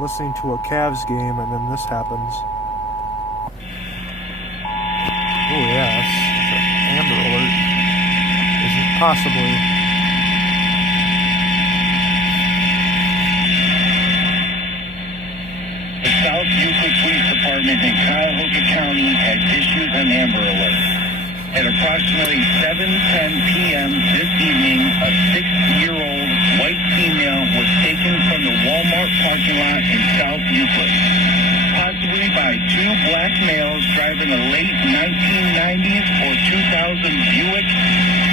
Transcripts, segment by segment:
listening to a Cavs game, and then this happens. Oh yeah, it's an Amber Alert. Is it possibly? The South Euclid Police Department in Cuyahoga County has issued an Amber Alert. At approximately 7:10 p.m. this evening, a 6-year-old white female was taken from the Walmart parking lot in South Euclid, possibly by two black males driving a late 1990s or 2000 Buick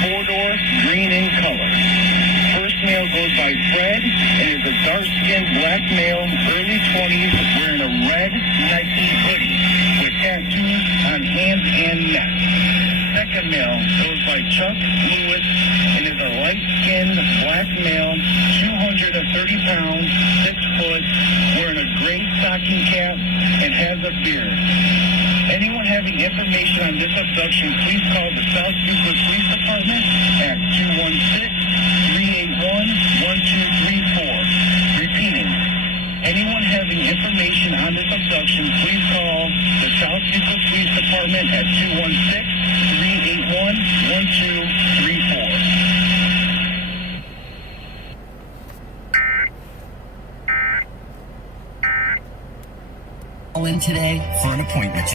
4-door, green in color. First male goes by Fred and is a dark-skinned black male, early 20s, wearing a red Nike hoodie with tattoos on hands and neck. Second male goes by Chuck Lewis and is a light-skinned black male, 230 pounds, 6 foot, wearing a gray stocking cap and has a beard. Anyone having information on this abduction, please call the South Euclid Police Department at 216-381-1234. Repeating, anyone having information on this abduction, please call the South Euclid Police Department at 216-381-1234. Call in today for an appointment.